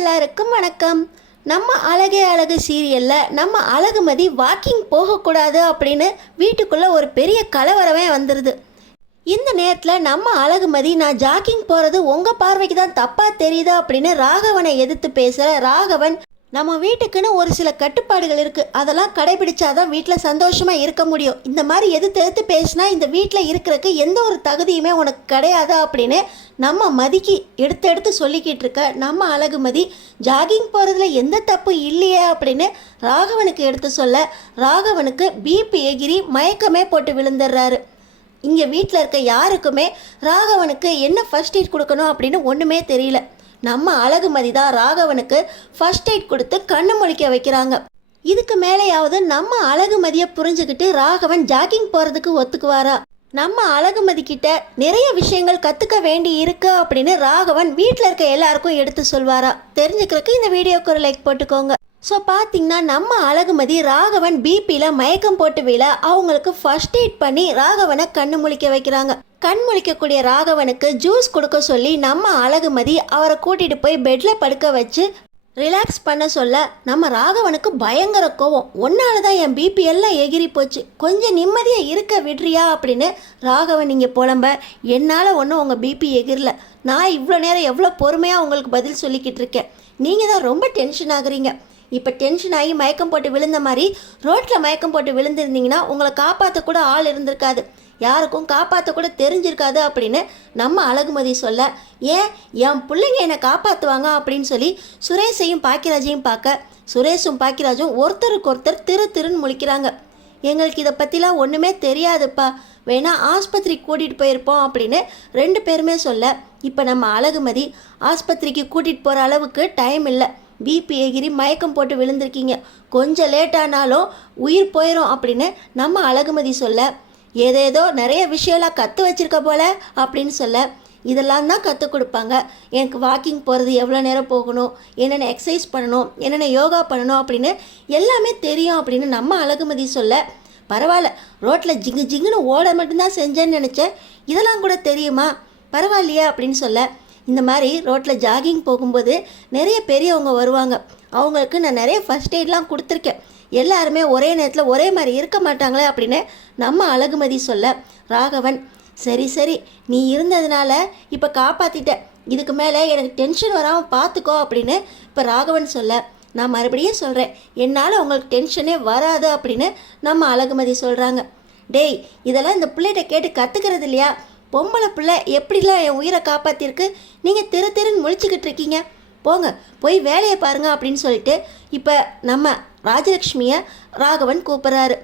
எல்லாருக்கும் வணக்கம். நம்ம அழகே அழகு சீரியலில் நம்ம அழகுமதி வாக்கிங் போகக்கூடாது அப்படின்னு வீட்டுக்குள்ளே ஒரு பெரிய கலவரமே வந்துடுது. இந்த நேரத்தில் நம்ம அழகுமதி நான் ஜாக்கிங் போகிறது உங்கள் பார்வைக்கு தான் தப்பாக தெரியுது அப்படின்னு ராகவனை எதிர்த்து பேசுகிற ராகவன், நம்ம வீட்டுக்குன்னு ஒரு சில கட்டுப்பாடுகள் இருக்குது, அதெல்லாம் கடைபிடிச்சாதான் வீட்டில் சந்தோஷமாக இருக்க முடியும். இந்த மாதிரி எதிர்த்து பேசினா இந்த வீட்டில் இருக்கிறதுக்கு எந்த ஒரு தகுதியுமே உனக்கு கிடையாது அப்படின்னு நம்ம மதிக்கு எடுத்து சொல்லிக்கிட்டு இருக்க நம்ம அழகுமதி ஜாகிங் போகிறதுல எந்த தப்பு இல்லையே அப்படின்னு ராகவனுக்கு எடுத்து சொல்ல, ராகவனுக்கு பிபி எகிரி மயக்கமே போட்டு விழுந்துடுறாரு. இங்கே வீட்டில் இருக்க யாருக்குமே ராகவனுக்கு என்ன ஃபர்ஸ்ட் எய்ட் கொடுக்கணும் அப்படின்னு ஒன்றுமே தெரியல. நம்ம அழகுமதி தான் ராகவனுக்கு ஃபர்ஸ்ட் எய்ட் கொடுத்து கண்ணு முழிக்க வைக்கிறாங்க. இதுக்கு மேலேயாவது நம்ம அழகுமதியை புரிஞ்சுக்கிட்டு ராகவன் ஜாக்கிங் போகிறதுக்கு ஒத்துக்குவாரா? நம்ம அழகுமதி கிட்ட நிறைய விஷயங்கள் கற்றுக்க வேண்டி இருக்கு அப்படின்னு ராகவன் வீட்டில் இருக்க எல்லாருக்கும் எடுத்து சொல்வாரா? தெரிஞ்சுக்கிறதுக்கு இந்த வீடியோக்கு ஒரு லைக் போட்டுக்கோங்க. ஸோ பார்த்தீங்கன்னா நம்ம அழகுமதி ராகவன் பிபியில் மயக்கம் போட்டு விழ அவங்களுக்கு ஃபர்ஸ்ட் எய்ட் பண்ணி ராகவனை கண்ணு முழிக்க வைக்கிறாங்க. கண் முழிக்கக்கூடிய ராகவனுக்கு ஜூஸ் கொடுக்க சொல்லி நம்ம அழகுமதி அவரை கூட்டிகிட்டு போய் பெட்டில் படுக்க வச்சு ரிலாக்ஸ் பண்ண சொல்ல, நம்ம ராகவனுக்கு பயங்கர கோவம். ஒன்னால தான் என் பிபி எல்லாம் எகிரி போச்சு, கொஞ்சம் நிம்மதியாக இருக்க விடுறியா அப்படின்னு ராகவன் இங்கே புலம்ப, என்னால் ஒன்றும் உங்கள் பிபி எகிரல, நான் இவ்வளோ நேரம் எவ்வளோ பொறுமையாக உங்களுக்கு பதில் சொல்லிக்கிட்டு இருக்கேன், நீங்கள் தான் ரொம்ப டென்ஷன் ஆகுறீங்க. இப்போ டென்ஷன் ஆகி மயக்கம் போட்டு விழுந்த மாதிரி ரோட்டில் மயக்கம் போட்டு விழுந்திருந்தீங்கன்னா உங்களை காப்பாற்ற கூட ஆள் இருந்திருக்காது, யாருக்கும் காப்பாற்ற கூட தெரிஞ்சிருக்காது அப்படின்னு நம்ம அழகுமதி சொல்ல, ஏன் என் பிள்ளைங்க என்னை காப்பாற்றுவாங்க அப்படின்னு சொல்லி சுரேஷையும் பாக்கியராஜையும் பார்க்க, சுரேஷும் பாக்கியராஜும் ஒருத்தருக்கு ஒருத்தர் திருன்னு முழிக்கிறாங்க. எங்களுக்கு இதை பற்றிலாம் ஒன்றுமே தெரியாதுப்பா, வேணா ஆஸ்பத்திரிக்கு கூட்டிகிட்டு போயிருப்போம் அப்படின்னு ரெண்டு பேருமே சொல்ல, இப்போ நம்ம அழகுமதி ஆஸ்பத்திரிக்கு கூட்டிகிட்டு போகிற அளவுக்கு டைம் இல்லை, பிபி எகிரி மயக்கம் போட்டு விழுந்திருக்கீங்க, கொஞ்சம் லேட்டானாலும் உயிர் போயிடும் அப்படின்னு நம்ம அழகுமதி சொல்ல, ஏதேதோ நிறைய விஷயம்லாம் கற்று வச்சிருக்க போல அப்படின்னு சொல்ல, இதெல்லாம் தான் கற்றுக் கொடுப்பாங்க, எனக்கு வாக்கிங் போகிறது எவ்வளோ நேரம் போகணும், என்னென்ன எக்ஸசைஸ் பண்ணணும், என்னென்ன யோகா பண்ணணும் அப்படின்னு எல்லாமே தெரியும் அப்படின்னு நம்ம அழகுமதி சொல்ல, பரவாயில்ல ரோட்டில் ஜிங்குன்னு ஓட மட்டும்தான் செஞ்சேன்னு நினச்சேன், இதெல்லாம் கூட தெரியுமா, பரவாயில்லையா அப்படின்னு சொல்ல, இந்த மாதிரி ரோட்டில் ஜாகிங் போகும்போது நிறைய பெரியவங்க வருவாங்க, அவங்களுக்கு நான் நிறைய ஃபர்ஸ்ட் எய்ட்லாம் கொடுத்துருக்கேன், எல்லாருமே ஒரே நேரத்தில் ஒரே மாதிரி இருக்க மாட்டாங்களே அப்படின்னு நம்ம அழகுமதி சொல்ல, ராகவன் சரி நீ இருந்ததுனால இப்போ காப்பாற்றிட்ட, இதுக்கு மேலே எனக்கு டென்ஷன் வராமல் பார்த்துக்கோ அப்படின்னு இப்போ ராகவன் சொல்ல, நான் மறுபடியும் சொல்கிறேன் என்னால் உங்களுக்கு டென்ஷனே வராது அப்படின்னு நம்ம அழகுமதி சொல்கிறாங்க. டேய் இதெல்லாம் இந்த பிள்ளைகிட்ட கேட்டு கற்றுக்கிறது இல்லையா, பொம்பளை பிள்ளை எப்படிலாம் என் உயிரை காப்பாற்றிருக்கு, நீங்கள் திருன்னு முழிச்சுக்கிட்டு இருக்கீங்க, போங்க போய் வேலையை பாருங்க அப்படின்னு சொல்லிட்டு இப்போ நம்ம ராஜலக்ஷ்மியை ராகவன் கூப்பிட்றாரு.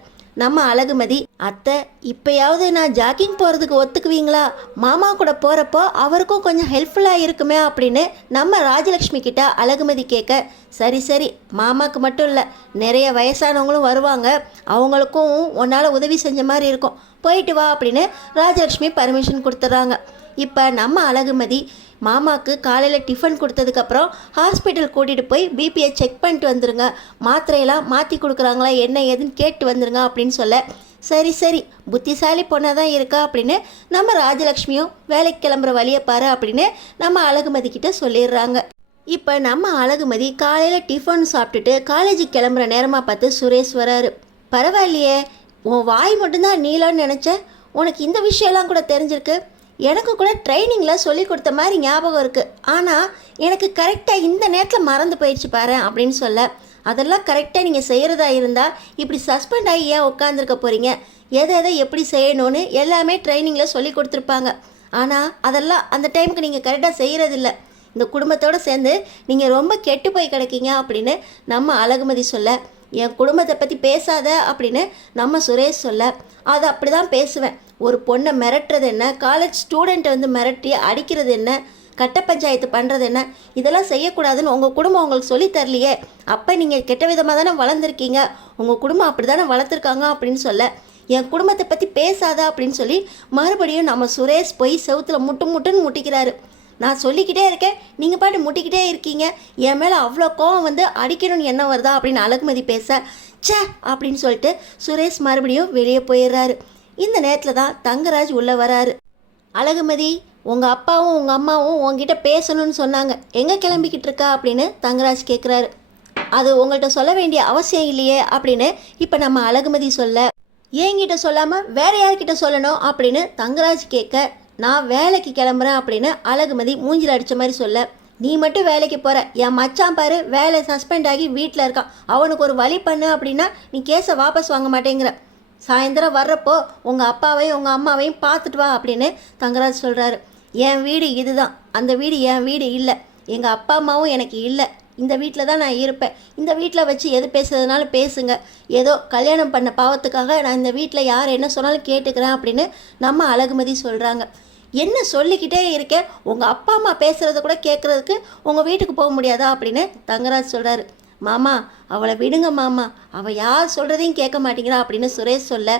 நம்ம அழகுமதி, அத்தை இப்போயாவது நான் ஜாக்கிங் போகிறதுக்கு ஒத்துக்குவீங்களா, மாமா கூட போகிறப்போ அவருக்கும் கொஞ்சம் ஹெல்ப்ஃபுல்லாக இருக்குமே அப்படின்னு நம்ம ராஜலக்ஷ்மி கிட்ட அழகுமதி கேட்க, சரி மாமாவுக்கு மட்டும் இல்லை நிறைய வயசானவங்களும் வருவாங்க, அவங்களுக்கும் உன்னால் உதவி செஞ்ச மாதிரி இருக்கும், போயிட்டு வா அப்படின்னு ராஜலக்ஷ்மி பர்மிஷன் கொடுத்துட்றாங்க. இப்போ நம்ம அழகுமதி மாமாவுக்கு காலையில் டிஃபன் கொடுத்ததுக்கப்புறம் ஹாஸ்பிட்டல் கூட்டிகிட்டு போய் பிபியை செக் பண்ணிட்டு வந்துடுங்க, மாத்திரையெல்லாம் மாற்றி கொடுக்குறாங்களா என்ன ஏதுன்னு கேட்டு வந்துடுங்க அப்படின்னு சொல்ல, சரி புத்திசாலி பொண்ணாக தான் இருக்கா அப்படின்னு நம்ம ராஜலக்ஷ்மியும் வேலைக்கு கிளம்புற வழியை பாரு அப்படின்னு நம்ம அழகுமதி கிட்ட சொல்லிடுறாங்க. இப்போ நம்ம அழகுமதி காலையில் டிஃபன் சாப்பிட்டுட்டு காலேஜுக்கு கிளம்புற நேரமாக பார்த்து சுரேஷ் வராரு. பரவாயில்லையே, உன் வாய் மட்டும்தான் நீளம்னு நினச்சேன், உனக்கு இந்த விஷயம்லாம் கூட தெரிஞ்சிருக்கு, எனக்கு கூட ட்ரைனிங்கில் சொல்லி கொடுத்த மாதிரி ஞாபகம் இருக்குது, ஆனால் எனக்கு கரெக்டாக இந்த நேரத்தில் மறந்து போயிடுச்சு பாரு அப்படின்னு சொல்ல, அதெல்லாம் கரெக்டாக நீங்கள் செய்கிறதா இருந்தால் இப்படி சஸ்பெண்ட் ஆகி ஏன் உட்காந்துருக்க போகிறீங்க, எதை எப்படி செய்யணும்னு எல்லாமே ட்ரைனிங்கில் சொல்லி கொடுத்துருப்பாங்க, ஆனால் அதெல்லாம் அந்த டைமுக்கு நீங்கள் கரெக்டாக செய்கிறதில்ல, இந்த குடும்பத்தோடு சேர்ந்து நீங்கள் ரொம்ப கெட்டு போய் கிடக்கீங்க அப்படின்னு நம்ம அழகுமதி சொல்ல, என் குடும்பத்தை பற்றி பேசாத அப்படின்னு நம்ம சுரேஷ் சொல்ல, அதை அப்படி தான் பேசுவேன், ஒரு பொண்ணை மிரட்டுறது என்ன, காலேஜ் ஸ்டூடெண்ட்டை வந்து மிரட்டி அடிக்கிறது என்ன, கட்ட பஞ்சாயத்து பண்ணுறது என்ன, இதெல்லாம் செய்யக்கூடாதுன்னு உங்கள் குடும்பம் உங்களுக்கு சொல்லி தரலையே, அப்போ நீங்கள் கெட்ட விதமாக தானே வளர்ந்துருக்கீங்க, உங்கள் குடும்பம் அப்படி தானே வளர்த்துருக்காங்க அப்படின்னு சொல்ல, என் குடும்பத்தை பற்றி பேசாத அப்படின்னு சொல்லி மறுபடியும் நம்ம சுரேஷ் போய் செவுத்துல முட்டுன்னு முட்டிக்கிறாரு. நான் சொல்லிக்கிட்டே இருக்கேன், நீங்கள் பாட்டு முட்டிக்கிட்டே இருக்கீங்க, என் மேலே அவ்வளோ கோவம் வந்து அடிக்கணும்னு என்ன வருதா அப்படின்னு அழகுமதி பேச, சே அப்படின்னு சொல்லிட்டு சுரேஷ் மறுபடியும் வெளியே போயிடுறாரு. இந்த நேரத்தில் தான் தங்கராஜ் உள்ளே வராரு. அழகுமதி உங்கள் அப்பாவும் உங்கள் அம்மாவும் உங்ககிட்ட பேசணும்னு சொன்னாங்க, எங்கே கிளம்பிக்கிட்டு இருக்கா அப்படின்னு தங்கராஜ் கேட்குறாரு. அது உங்கள்கிட்ட சொல்ல வேண்டிய அவசியம் இல்லையே அப்படின்னு இப்போ நம்ம அழகுமதி சொல்ல, என்கிட்ட சொல்லாமல் வேற யார்கிட்ட சொல்லணும் அப்படின்னு தங்கராஜ் கேட்க, நான் வேலைக்கு கிளம்புறேன் அப்படின்னு அழகுமதி மூஞ்சில் அடித்த மாதிரி சொல்ல, நீ மட்டும் வேலைக்கு போகிற, என் மச்சான் பாரு வேலை சஸ்பெண்ட் ஆகி வீட்டில் இருக்கான், அவனுக்கு ஒரு வழி பண்ணு அப்படின்னா நீ கேஸை வாபஸ் வாங்க மாட்டேங்கிற, சாயந்தரம் வர்றப்போ உங்கள் அப்பாவையும் உங்கள் அம்மாவையும் பார்த்துட்டு வா அப்படின்னு தங்கராஜ் சொல்கிறாரு. என் வீடு இதுதான், அந்த வீடு என் வீடு இல்லை, எங்கள் அப்பா அம்மாவும் எனக்கு இல்லை, இந்த வீட்டில் தான் நான் இருப்பேன், இந்த வீட்டில் வச்சு எது பேசுறதுனாலும் பேசுங்க, ஏதோ கல்யாணம் பண்ண பாவத்துக்காக நான் இந்த வீட்டில் யார் என்ன சொன்னாலும் கேட்டுக்கிறேன் அப்படின்னு நம்ம அழகுமதி சொல்கிறாங்க. என்ன சொல்லிக்கிட்டே இருக்கேன், உங்கள் அப்பா அம்மா பேசுகிறத கூட கேட்குறதுக்கு உங்கள் வீட்டுக்கு போக முடியாதா அப்படின்னு தங்கராஜ் சொல்கிறாரு. மாமா அவளை விடுங்க மாமா, அவள் யார் சொல்கிறதையும் கேட்க மாட்டேங்கிறா அப்படின்னு சுரேஷ் சொல்ல,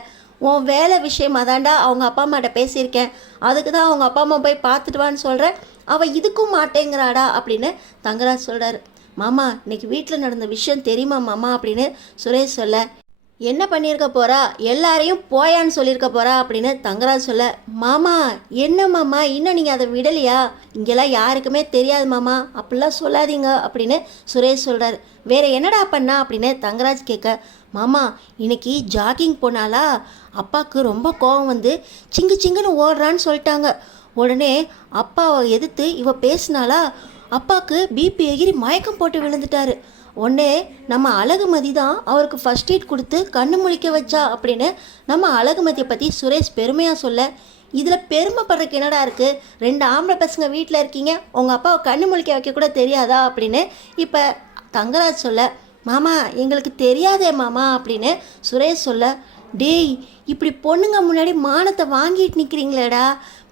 உன் வேலை விஷயமா தாண்டா அவங்க அப்பா அம்மாட்ட பேசியிருக்கேன், அதுக்கு தான் அவங்க அப்பா அம்மா போய் பார்த்துட்டு வான்னு சொல்கிறேன், அவள் இதுக்கும் மாட்டேங்கிறாடா அப்படின்னு தங்கராஜ் சொல்கிறாரு. மாமா இன்னைக்கு வீட்டில் நடந்த விஷயம் தெரியுமா மாமா அப்படின்னு சுரேஷ் சொல்ல, என்ன பண்ணியிருக்க போகிறா, எல்லாரையும் போயான்னு சொல்லியிருக்க போகிறா அப்படின்னு தங்கராஜ் சொல்ல, மாமா என்ன மாமா இன்னும் நீங்கள் அதை விடலையா, இங்கெல்லாம் யாருக்குமே தெரியாது மாமா, அப்படிலாம் சொல்லாதீங்க அப்படின்னு சுரேஷ் சொல்கிறாரு. வேறு என்னடா பண்ணா அப்படின்னு தங்கராஜ் கேட்க, மாமா இன்னைக்கு ஜாகிங் போனாலா, அப்பாவுக்கு ரொம்ப கோவம் வந்து சிங்கு சிங்குன்னு ஓடுறான்னு சொல்லிட்டாங்க, உடனே அப்பாவை எதிர்த்து இவ பேசினாலா, அப்பாவுக்கு பிபி எகிரி மயக்கம் போட்டு விழுந்துட்டாரு, உடனே நம்ம அழகுமதி தான் அவருக்கு ஃபர்ஸ்ட் எய்ட் கொடுத்து கண்ணு முழிக்க வச்சா அப்படின்னு நம்ம அழகுமதியை பற்றி சுரேஷ் பெருமையாக சொல்ல, இதில் பெருமைப்படுறதுக்கு என்னடா இருக்குது, 2 ஆம்பளை பசங்க வீட்டில் இருக்கீங்க, உங்கள் அப்பாவை கண்ணு முழிக்க வைக்க கூட தெரியாதா அப்படின்னு இப்போ தங்கராஜ் சொல்ல, மாமா எங்களுக்கு தெரியாதே மாமா அப்படின்னு சுரேஷ் சொல்ல, டேய் இப்படி பொண்ணுங்க முன்னாடி மானத்தை வாங்கிட்டு நிற்கிறீங்களேடா,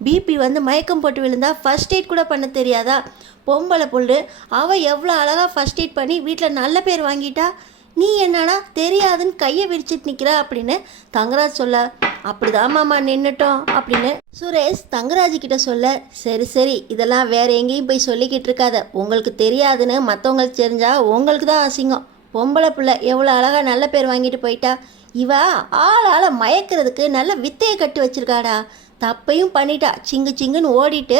பிபி வந்து மயக்கம் போட்டு விழுந்தா ஃபர்ஸ்ட் எய்ட் கூட பண்ண தெரியாதா, பொம்பளை புல்லு அவள் எவ்வளோ அழகாக ஃபர்ஸ்ட் எய்ட் பண்ணி வீட்டில் நல்ல பேர் வாங்கிட்டா, நீ என்னன்னா தெரியாதுன்னு கையை விரிச்சிட்டு நிற்கிற அப்படின்னு தங்கராஜ் சொல்ல, அப்படிதான் மாமா நின்றுட்டோம் அப்படின்னு சுரேஷ் தங்கராஜ் கிட்ட சொல்ல, சரி சரி இதெல்லாம் வேற எங்கேயும் போய் சொல்லிக்கிட்டு இருக்காத, உங்களுக்கு தெரியாதுன்னு மற்றவங்களுக்கு தெரிஞ்சா உங்களுக்கு தான் அசிங்கம், பொம்பளை பிள்ளை எவ்வளோ அழகாக நல்ல பேர் வாங்கிட்டு போயிட்டா, இவ ஆளால் மயக்கிறதுக்கு நல்ல வித்தையை கட்டி வச்சிருக்காடா, தப்பையும் பண்ணிட்டா, சிங்கு சிங்குன்னு ஓடிட்டு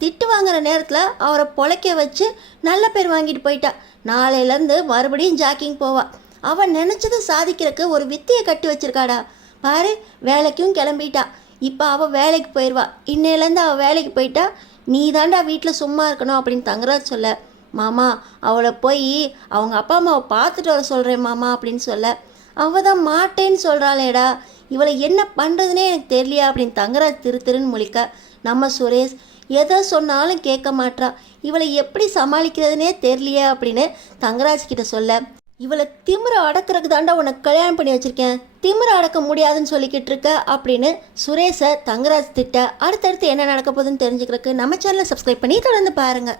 திட்டு வாங்குற நேரத்தில் அவரை பொழைக்க வச்சு நல்ல பேர் வாங்கிட்டு போயிட்டா, நாளையிலேருந்து மறுபடியும் ஜாக்கிங் போவா, அவன் நினச்சதை சாதிக்கிறதுக்கு ஒரு வித்தையை கட்டி வச்சிருக்காடா, பாரு வேலைக்கும் கிளம்பிட்டா, இப்போ அவள் வேலைக்கு போயிடுவா, இன்னையிலேருந்து அவள் வேலைக்கு போயிட்டா, நீ தாண்டா வீட்டில் சும்மா இருக்கணும் அப்படின்னு தங்கராஜ் சொல்ல, மாமா அவளை போய் அவங்க அப்பா அம்மாவை பார்த்துட்டு வர சொல்கிறேன் மாமா அப்படின்னு சொல்ல, அவள் தான் மாட்டேன்னு சொல்கிறாளேடா, இவளை என்ன பண்ணுறதுனே எனக்கு தெரியலையா அப்படின்னு தங்கராஜ் திருன்னு முழிக்க, நம்ம சுரேஷ் எதை சொன்னாலும் கேட்க மாட்றா, இவளை எப்படி சமாளிக்கிறதுனே தெரியலையே அப்படின்னு தங்கராஜ் கிட்ட சொல்ல, இவளை திமிர அடக்கிறதுக்கு தாண்டா உனக்கு கல்யாணம் பண்ணி வச்சுருக்கேன், திமிர அடக்க முடியாதுன்னு சொல்லிக்கிட்டு இருக்க அப்படின்னு சுரேஷை தங்கராஜ் திட்ட. அடுத்தடுத்து என்ன நடக்க போகுதுன்னு தெரிஞ்சுக்கிறதுக்கு நம்ம சேனலை சப்ஸ்கிரைப் பண்ணி தொடர்ந்து பாருங்கள்.